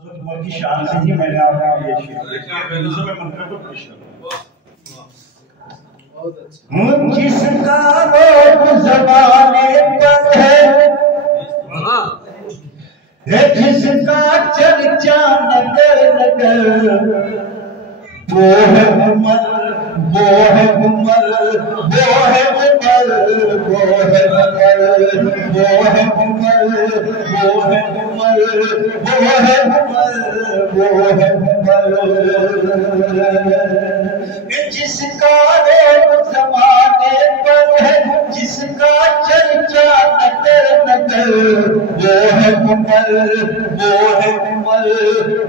عمر کی شان سے ہی میں نے آپ کو یہ شعر جس کا روپ زمانے پر ہے جس کا چرچا نگر نگر وہ ہے عمر وہ ہے عمر وہ ہے عمر وہ ہے عمر وہ ہے عمر وہ ہے عمر وہ ہے عمر وہ ہے عمر جس کا روپ زمانے پر ہے جس کا چرچا نگر نگر وہ ہے عمر وہ ہے عمر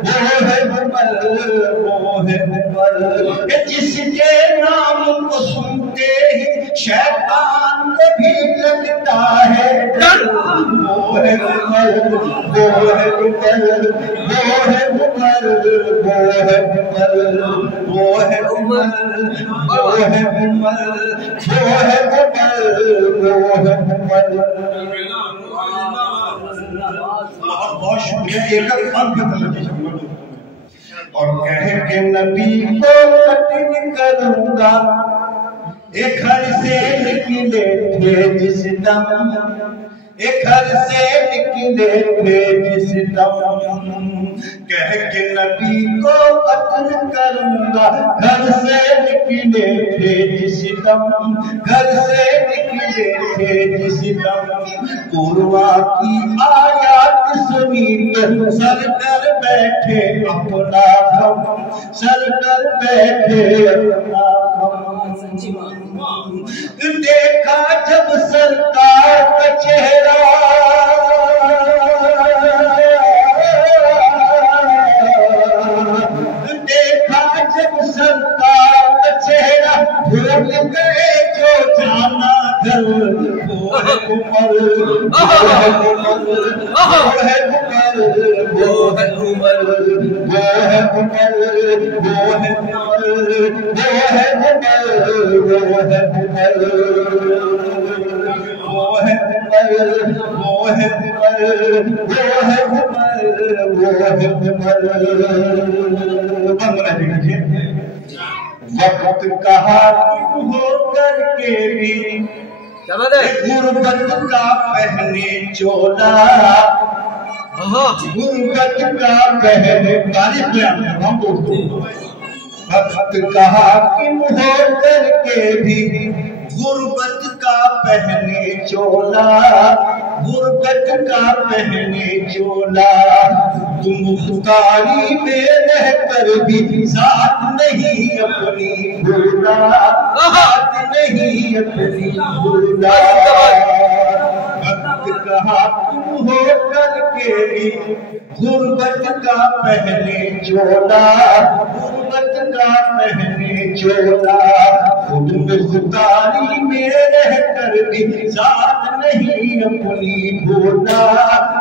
وہ ہے عمر وہ ہے عمر جس کے نام کو سنتے ہی شیطان کو بھی لگتا ہے وہ ہے عمر وہ ہے عمر وہ ہے عمر وہ ہے عمر وہ ہے عمر وہ ہے عمر وہ ہے عمر وہ ہے عمر بہت شکریہ ایک فن پہ توجہ شکریہ اور کہے کہ نبی کو قتل کروں گا ایک گھر سے نکلے تھے جس دم ایک گھر سے نکلے تھے جس دم کہے کہ نبی کو قتل کروں گا گھر سے نکلے تھے جس دم گھر سے نکلے تھے جس دم قرآن کی آیات سنی کر سر کر بیٹھے اپنا غم سر کر بیٹھے اپنا غم دیکھا جب سرکار کا چہرہ دیکھا جب سرکار کا چہرہ بھول گئے جو جانا گھر وہ ہے عمر وہ ہے عمر وہ ہے عمر وہ ہے عمر وہ ہے عمر وہ ہے عمر وہ ہے عمر وہ ہے عمر وہ ہے عمر وہ ہے عمر وہ ہے عمر وہ ہے عمر وقت کا حاکم ہو کر کے بھی غربت کا پہنے چولا غربت کا پہنے وقت کا حاکم ہو کر کے بھی غربت کا پہنے چولا غربت کا پہنے چولا تم مختاری میں رہ کر بھی ذات نہیں اپنی بھولا ذات نہیں اپنی بھولا وقت کا حاکم ہو کر کے بھی غربت کا پہنے چولا غربت کا پہنے چولا خود مختاری میں رہ کر بھی ذات نہیں اپنی بھولا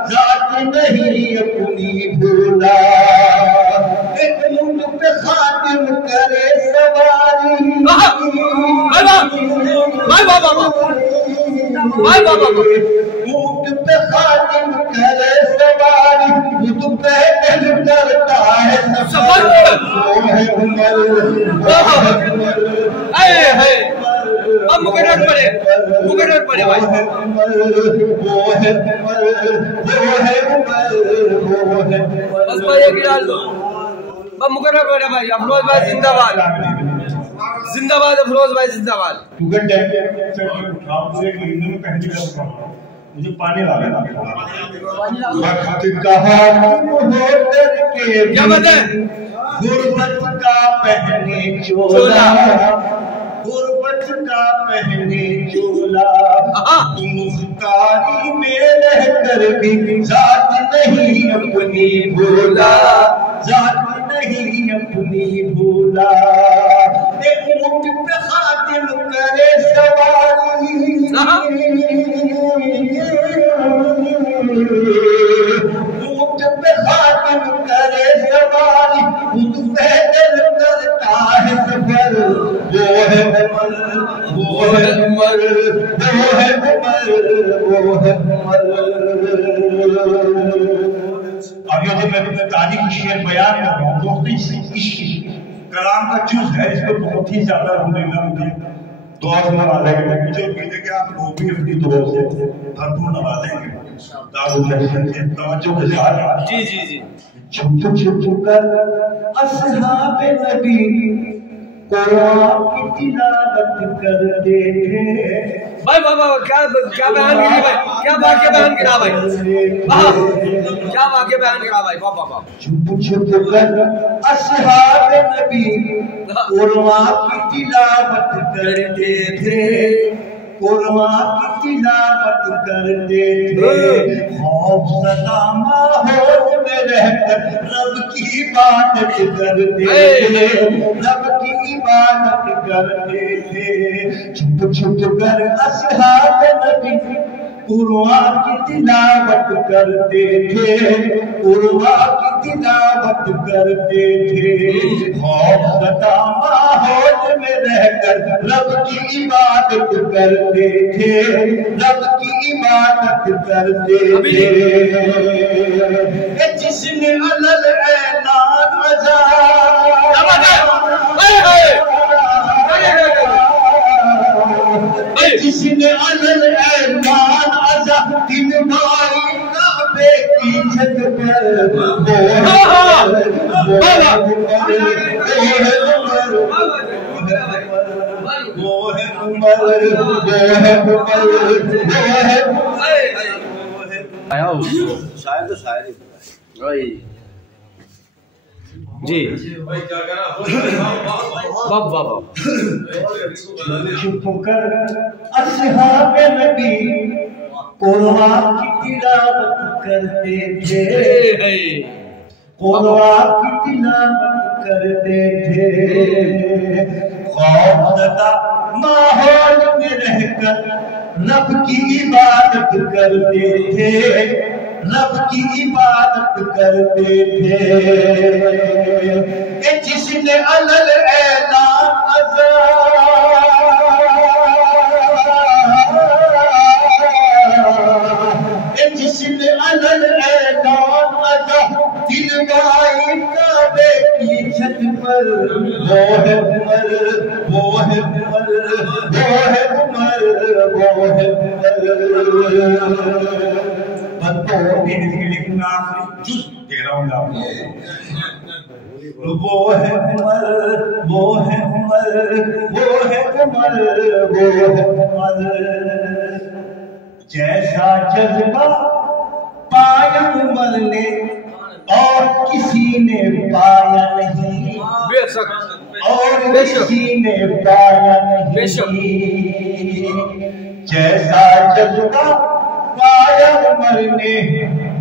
ذات نہیں اپنی بھولا ایک اونٹ پہ خاتم کرے سواری اونٹ پہ خاتم کرے سواری وہ پیدل کرتا ہے سفر وہ ہے عمر وہ ہے عمر اب مقرر پڑے بھائی وہ ہے عمر وہ ہے عمر وہ ہے بس بھائی ایک ڈال دو اب مقرر پڑے بھائی افروز بھائی زندہ باد زندہ باد افروز بھائی زندہ باد کیونکہ ٹیمپریچر ایک مہینے میں پہلی بار مجھے پانی لا لینا وقت کا حاکم ہو کر کے کیا بات ہے غربت کا پہنے چولا غربت کا پہنے چولا تم مختاری میں رہ کر بھی ذات نہیں اپنی بھولا ذات نہیں اپنی بھولا ایک اونٹ پہ خاتم کرے سواری اونٹ پہ خاتم کرے سواری خود پیدل کرتا ہے سفر وہ ہے عمر وہ ہے عمر وہ ہے عمر وہ ہے عمر واضح میں تاریخ شعر بیان کر رہا ہوں دوست عشق کلام کا جز ہے اس پر بہت ہی زیادہ الحمدللہ مجھے دعا سے نوازیں گے مجھے امید ہے کہ آپ لوگ بھی اپنی دعا سے بھرپور نوازیں گے دارالحسن سے توجہ کے ساتھ جی جی جی چھپ چھپ کر اصحاب نبی قرآن کی تلاوت کرتے تھے بھائی بابا کیا بیان کیا بھائی کیا واقعہ بیان کرا بھائی کیا واقعہ بیان کرا بھائی بابا چھپ چھپ کر اصحاب نبی قرآن کی تلاوت کرتے تھے قرآن کی تلاوت کرتے تھے خوف زدہ ماحول میں رہ کر رب کی عبادت کرتے تھے رب کی عبادت کرتے تھے چھپ چھپ کر اصحاب نبی قرآن کی تلاوت کرتے تھے قرآن کی تلاوت کرتے تھے خوف زدہ ماحول میں رہ کر رب کی عبادت کرتے تھے رب کی عبادت کرتے تھے جس نے علل اعلان جس نے علل اعلان دن بھائی کعبے کی چھت پر وہ ہے عمر شاید تو شاید جی بابا چھپ کر اصحاب نبی قرآن کی تلاوت کرتے تھے قرآن کی تلاوت کرتے تھے خوف زدہ ماحول میں رہ کر رب کی عبادت کرتے تھے رب کی عبادت کرتے تھے جس نے علل اعلان جس نے علل اعلان دل بائی کعبے کی چھت پر وہ ہے عمر وہ ہے عمر وہ ہے عمر وہ ہے عمر لکھنا جز دے رہا ہوں آپ وہ ہے عمر وہ ہے عمر وہ ہے عمر وہ ہے عمر جیسا جذبہ پایا عمر نے اور کسی نے پایا نہیں اور کسی نے پایا نہیں جیسا جذبہ پایا عمر نے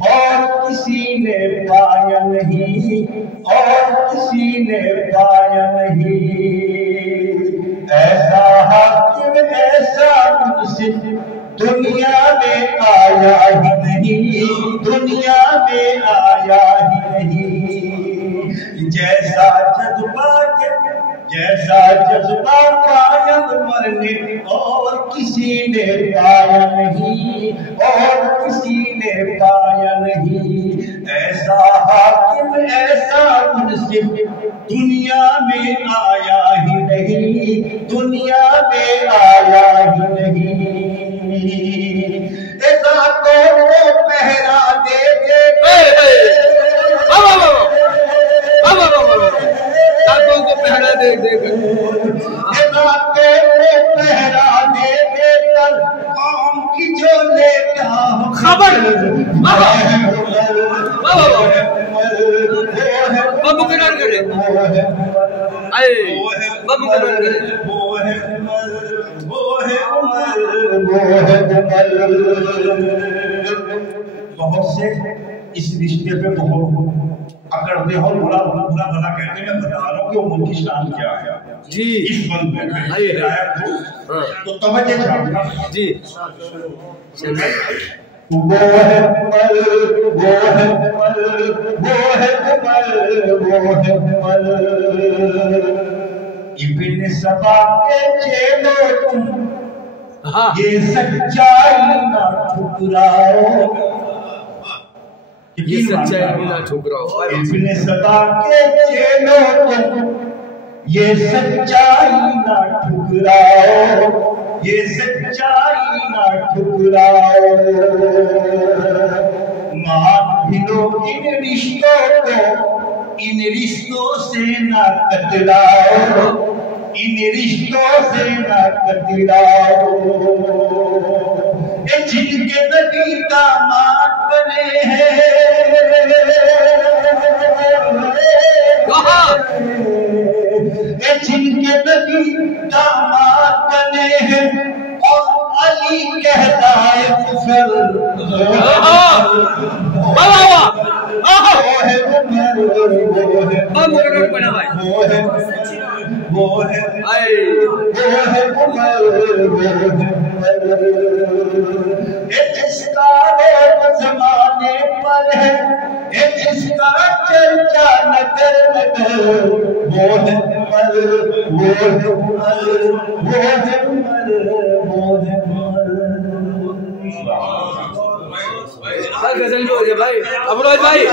اور کسی نے پایا نہیں اور کسی نے پایا نہیں ایسا حاکم ایسا منصف دنیا میں آیا ہی نہیں دنیا میں آیا ہی نہیں جیسا جذبہ پایا عمر نے اور کسی نے پایا نہیں اور کسی نے پایا نہیں ایسا حاکم ایسا منصف دنیا میں آیا ہی نہیں دنیا میں آیا ہی نہیں ذاتوں کو پہرا دے دے ذاتوں کو پہرا دے دے پہرا دے دے کر قوم کی جو لیتا خبر بابو قرار کرے بابو قرار کرے بہت سے اس رشتے پہ بہت اکڑتے ہیں اور برا بھلا کہتے ہیں میں بتا رہا ہوں کہ وہ ملکی شان کیا ہے جی اس بند میں ہدایت ہو تو توجہ چاہیے جی وہ ہے عمر وہ ہے عمر وہ ہے عمر وہ ہے عمر ابن سبا کے چیلو تم یہ سچائی نہ ٹھکراؤ یہ سچائی نہ ٹھکراؤ. ابن سبا کے چیلوں کو یہ سچائی نہ ٹھکراؤ، یہ سچائی نہ ٹھکراؤ. مان بھی لو ان رشتوں کو، ان رشتوں سے نہ کتراؤ، ان رشتوں سے نہ کتراؤ. جن کے نبی داماد بنے ہیں، جن کے نبی داماد بنے ہیں، اور علی کہتا ہے کفر، جس کا زمانے پر ہے، جس کا چرچا نگر نگر، وہ ہے عمر، وہ ہے عمر، وہ ہے عمر، وہ ہے عمر. غزل بھی ہو جائے بھائی افروز بھائی.